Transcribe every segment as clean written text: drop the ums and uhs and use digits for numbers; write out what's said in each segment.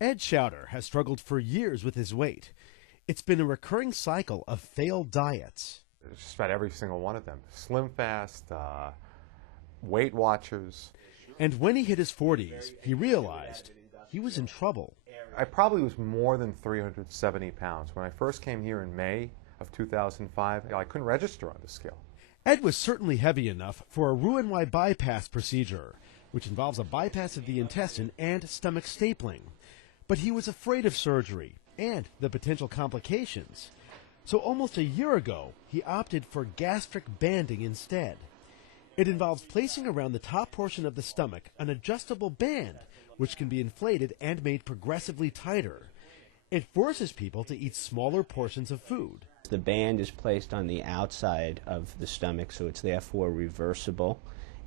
Ed Schauder has struggled for years with his weight. It's been a recurring cycle of failed diets. Just about every single one of them. Slim Fast, Weight Watchers. And when he hit his 40s, he realized he was in trouble. I probably was more than 370 pounds. When I first came here in May of 2005, I couldn't register on the scale. Ed was certainly heavy enough for a Roux-en-Y bypass procedure, which involves a bypass of the intestine and stomach stapling. But he was afraid of surgery and the potential complications. So almost a year ago, he opted for gastric banding instead. It involves placing around the top portion of the stomach an adjustable band, which can be inflated and made progressively tighter. It forces people to eat smaller portions of food. The band is placed on the outside of the stomach, so it's therefore reversible.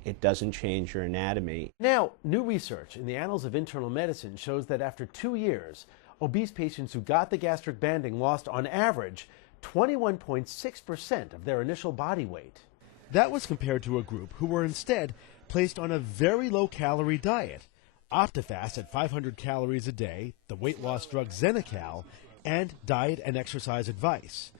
It doesn't change your anatomy. Now, new research in the Annals of Internal Medicine shows that after 2 years, obese patients who got the gastric banding lost, on average, 21.6% of their initial body weight. That was compared to a group who were instead placed on a very low-calorie diet, Optifast at 500 calories a day, the weight loss drug Xenical, and diet and exercise advice.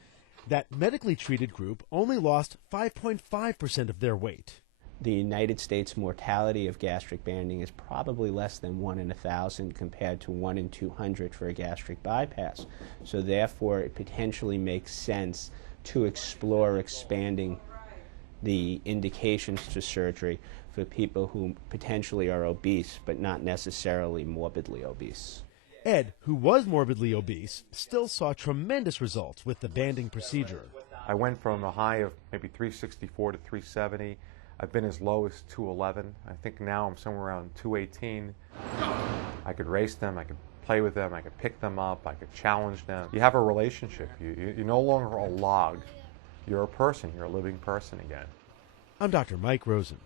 That medically treated group only lost 5.5% of their weight. The United States mortality of gastric banding is probably less than 1 in 1,000 compared to 1 in 200 for a gastric bypass. So therefore, it potentially makes sense to explore expanding the indications to surgery for people who potentially are obese, but not necessarily morbidly obese. Ed, who was morbidly obese, still saw tremendous results with the banding procedure. I went from a high of maybe 364 to 370. I've been as low as 211. I think now I'm somewhere around 218. I could race them, I could play with them, I could pick them up, I could challenge them. You have a relationship. You're no longer a log. You're a person. You're a living person again. I'm Dr. Mike Rosen.